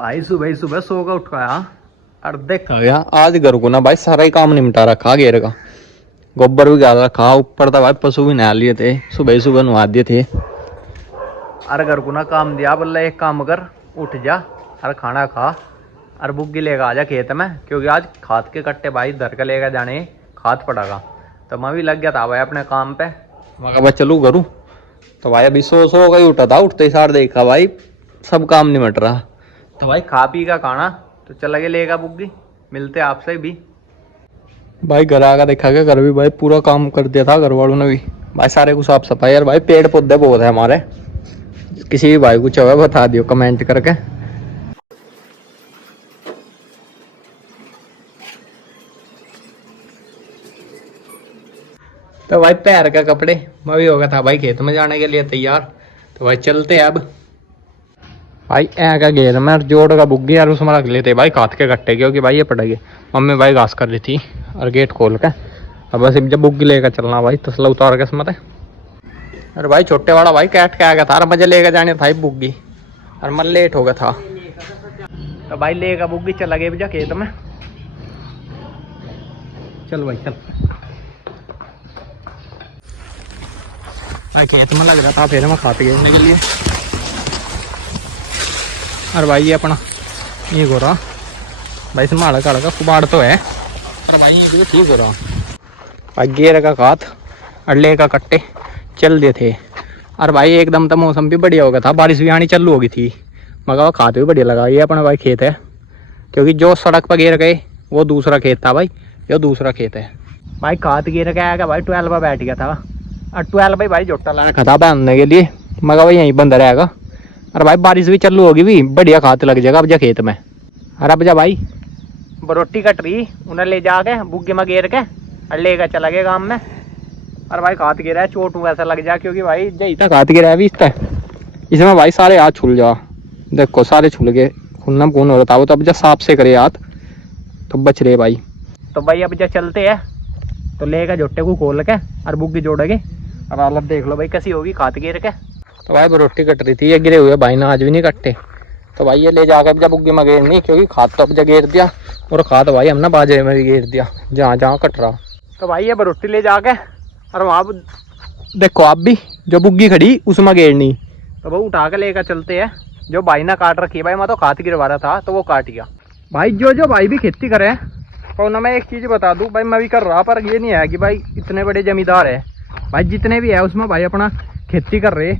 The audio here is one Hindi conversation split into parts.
भाई सुबह सुबह सो का उठाया और देखा गया आज घर को ना भाई सारा ही काम निपटा रखा घेर का। गोबर भी डाल रखा, ऊपर था भाई पशु भी नहा लिए थे, सुबह सुबह नहा दिए थे। अरे घर को ना काम दिया, बोला एक काम कर, उठ जा और खाना खा और बुग्गी लेकर आ जा खेत में, क्योंकि आज खाद के कट्टे भाई धर के लेकर जाने खाद पड़ेगा। तो मैं भी लग गया था भाई अपने काम पे। मैं कहा भाई चलू करूँ, तो भाई अभी सो गई उठा था, उठते ही सार देखा भाई सब काम निमट रहा। तो भाई खा पी का खाना तो चला गया लेगा बुग्गी, मिलते आपसे भी। भाई घर आकर देखा क्या, घर भी भाई पूरा काम कर दिया था घर वालों ने भी भाई, सारे को साफ सफाई। यार भाई पेड़ पौधे बहुत है हमारे, किसी भी भाई को चाहे बता दियो कमेंट करके। तो भाई पैर का कपड़े मैं भी हो गया था भाई खेत में जाने के लिए तैयार। तो भाई चलते हैं अब। भाई ऐ का घेर में जोड़ का बुग्गी यार उसमें रख लेते भाई खाद के कट्टे, क्योंकि भाई ये पड़ेगी। मम्मी भाई घास कर रही थी और गेट खोल के, अब बस जब बुग्गी लेकर चलना भाई तसला उतार के इसमें। अरे भाई छोटे वाला भाई कैट के आ गया था, और मुझे लेकर जाने था बुग्गी और मैं लेट हो गया था। तो भाई लेगा बुग्गी चला गया भैया खेत में। चल भाई चल। भाई खेत में लग रहा था, फिर मैं खाते घेरने के लिए। और भाई ये अपना ये गोरा भाई संभाल का कुबाड़ तो है, और भाई ये भी ठीक हो रहा। भाई गेर का खात अड्ले का कट्टे चल दिए थे। और भाई एकदम तो मौसम भी बढ़िया हो गया था, बारिश भी आनी चालू हो गई थी, मगर वो खाते भी बढ़िया लगा। ये अपना भाई खेत है, क्योंकि जो सड़क पर गिर गए वो दूसरा खेत था भाई, ये दूसरा खेत है। भाई खाद गिर के आएगा भाई 12 पर बैठ गया था, और 12 भाई जोटा ला खता बांधने के लिए, मगर भाई यहीं बंद रहेगा। और भाई बारिश भी चालू होगी भी, बढ़िया खाद लग जाएगा अब जा खेत में। और अब जा भाई बरोटी कट रही उन्हें ले जाके बुग्गे में गेर के और लेकर चला गया गाँव में। और भाई खाद गिरा है, चोट वैसा लग जाए, क्योंकि भाई जही तक खाद गिरा है भी इसमें भाई सारे हाथ छुल जा, देखो सारे छुल गए, खून खून हो रहा था वो। तो अब जा साफ से करे हाथ तो बच रहे भाई। तो भाई अब जब चलते हैं तो लेगा जोटे को खोल के और बुग्गी जोड़ेंगे, और हालत देख लो भाई कैसी होगी खाद गिर के। तो भाई रोटी कट रही थी, ये गिरे हुए भाई ने आज भी नहीं कट्टे। तो भाई ये ले जाकर जब बुग्गी में गेर नहीं, क्योंकि खाद तो अब जब गेर दिया, और खाद भाई हमने बाजरे में भी गेर दिया जहाँ जहाँ कट रहा। तो भाई ये रोटी ले जाके और वहाँ देखो आप भी जो बुग्गी खड़ी उसमें गेरनी। तो वो उठा के लेकर चलते हैं। जो भाई ने काट रखी है भाई, मैं तो खाद गिरवा रहा था तो वो काट गया। भाई जो भाई भी खेती करे तो ना, मैं एक चीज़ बता दूं भाई, मैं भी कर रहा, पर ये नहीं है कि भाई इतने बड़े जमींदार है भाई, जितने भी है उसमें भाई अपना खेती कर रहे।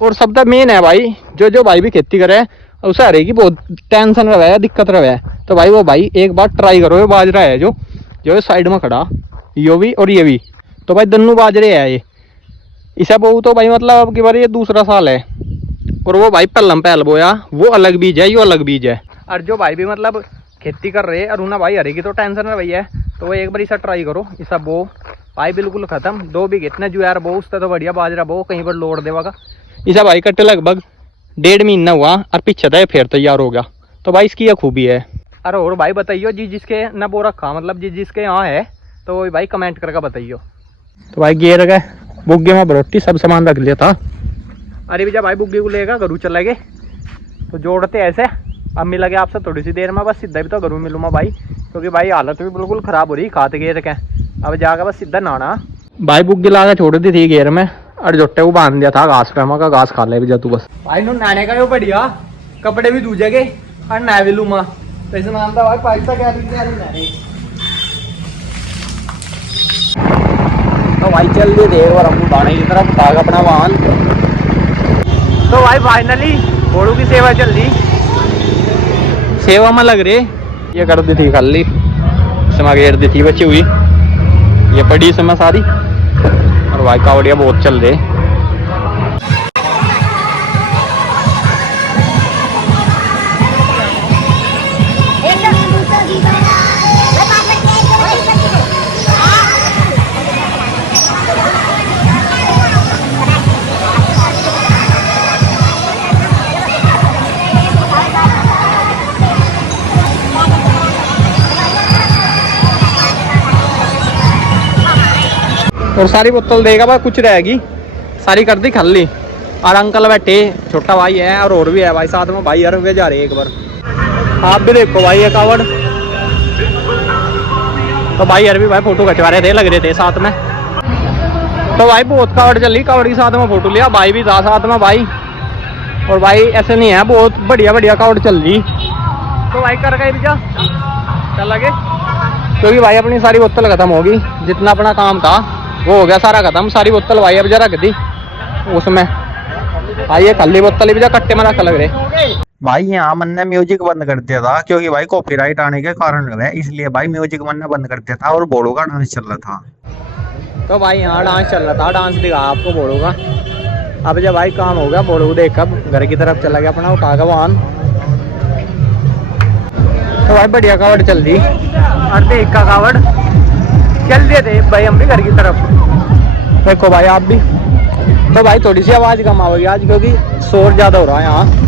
और सबसे मेन है भाई जो भाई भी खेती करे उसे हरे की बहुत टेंशन रहे है, दिक्कत रहे है। तो भाई वो भाई एक बार ट्राई करो, ये बाजरा है जो साइड में खड़ा, यो भी और ये भी, तो भाई दोनों बाजरे है ये। इसे बहु तो भाई मतलब कि बार ये दूसरा साल है, और वो भाई पहल बोया, वो अलग बीज है, यो अलग बीज है। और जो भाई भी मतलब खेती कर रहे और उन्हें भाई हरे की तो टेंशन है भैया, तो वो एक बार इसा ट्राई करो, इसा बो भाई बिल्कुल खत्म। 2 बीघे इतने जो यार बो उससे तो बढ़िया बाजरा बो, कहीं पर लोड देगा। इसा भाई कट्टे लगभग 1.5 महीना हुआ और पीछे था फिर तैयार हो गया। तो भाई इसकी यह खूबी है। अरे और भाई बताइयो जिसके न बो रखा, मतलब जिसके यहाँ है तो वो भाई कमेंट करके बताइयो। तो भाई गेर गए बुग्गे में बरोटी सब सामान रख लिया था। अरे भैया भाई बुग्गे को लेगा घरू चले गए, तो जोड़ते ऐसे। अब मिलेंगे आपसे थोड़ी सी देर में, बस सीधा भी तो घरू मिलूँगा भाई, क्योंकि भाई हालत भी बिल्कुल खराब हो रही खाद गेर के। अब जाकर बस सीधा नहाना। भाई बुग्गी ला के छोड़ दी थी गेर में, और जोटे को बांध दिया था घास पे, का घास खा ले भी जा तू बस। भाई नो नहाने का बढ़िया, कपड़े भी दूजे के और नहा भी लूँगा, तो इसे नाम था भाई पाइप क्या तो भाई चल दिए थे और हम उठाने की तरफ भाग अपना वाहन। तो भाई फाइनली घोड़ों की सेवा चल रही, सेवा में लग रहे। ये कर दी थी खाली समय घेर दी थी बची हुई, ये पड़ी समय सारी। और भाई कावड़िया बहुत चल रहे। और सारी बोतल देगा भाई, कुछ रहेगी सारी कर दी खाली। और अंकल बैठे, छोटा भाई है और भी है भाई साथ में, भाई यार वे जा रहे एक बार। आप भी देखो भाई ये कावड़। तो भाई यार भी भाई फोटो खिंचवा रहे थे, लग रहे थे साथ में। तो भाई बहुत कावड़ चल रही, कावड़ के साथ में फोटो लिया, भाई भी था साथ में भाई। और भाई ऐसे नहीं है, बहुत बढ़िया बढ़िया कावड़ चल रही। तो भाई कर गए भैया चल लगे, क्योंकि भाई अपनी सारी बोतल खत्म होगी, जितना अपना काम था वो हो गया सारा खत्म। सारी बोतल भाई अब जरा रख दी उसमें। भाई ये खाली बोतल भी जा कट्टे में रख लग रहे। भाई यहाँ मन ने म्यूजिक बंद कर दिया था, क्योंकि भाई कॉपीराइट आने के कारण है, इसलिए भाई म्यूजिक मन ने बंद कर दिया था और बोड़ो का डांस चल रहा था। तो भाई यहाँ डांस चल रहा था, डांस दिखा आपको बोड़ो का। अब जब भाई काम हो गया, बोड़ो देख अब घर की तरफ चला गया अपना उठा के वाहन। तो भाई बढ़िया कावड़ चल रही, अर्धे एक का कावड़ चल दिए थे भाई हम भी घर की तरफ। देखो भाई आप भी। तो भाई थोड़ी सी आवाज़ कम आवेगी आज, क्योंकि शोर ज़्यादा हो रहा है यहाँ।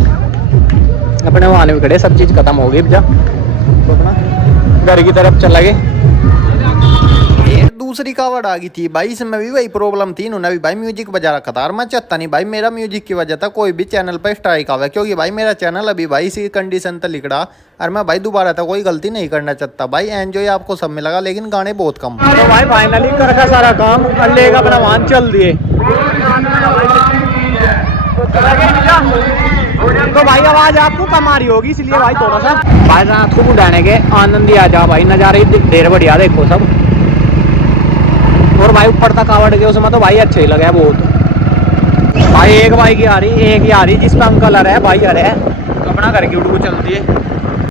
अपने वहाँ भी खड़े, सब चीज़ खत्म हो गई भैया, तो अपना घर की तरफ चला गए। दूसरी कावड़ आ गई थी भाई, इसमें भी वही प्रॉब्लम थी, इन्होंने भी भाई म्यूजिक बजा रखा था। और मैं चाहता नहीं भाई मेरा म्यूजिक की वजह था कोई भी चैनल पर स्ट्राइक आवे, क्योंकि भाई मेरा चैनल अभी भाई इसी कंडीशन तक लिखड़ा। और मैं भाई दोबारा तक कोई गलती नहीं करना चाहता। भाई एंजॉय आपको सब में लगा, लेकिन गाने बहुत कम। तो भाई फाइनली कर रखा सारा काम, अल्ले का अपना वाहन चल दिए। तो भाई आवाज आपको कम आ रही होगी, इसलिए भाई थोड़ा सा भाई रात को उड़ाने के आनंद ही आ जा भाई, नजारे देर बढ़िया देखो सब। और भाई ऊपर तक कावड़ के उसमें तो भाई अच्छे ही लगे बहुत। भाई एक बाइक ही आ रही, एक ही आ रही जिसमें अंकल आ रहे हैं, भाई आ रहे हैं, अपना घर की उड़ को चल दिए।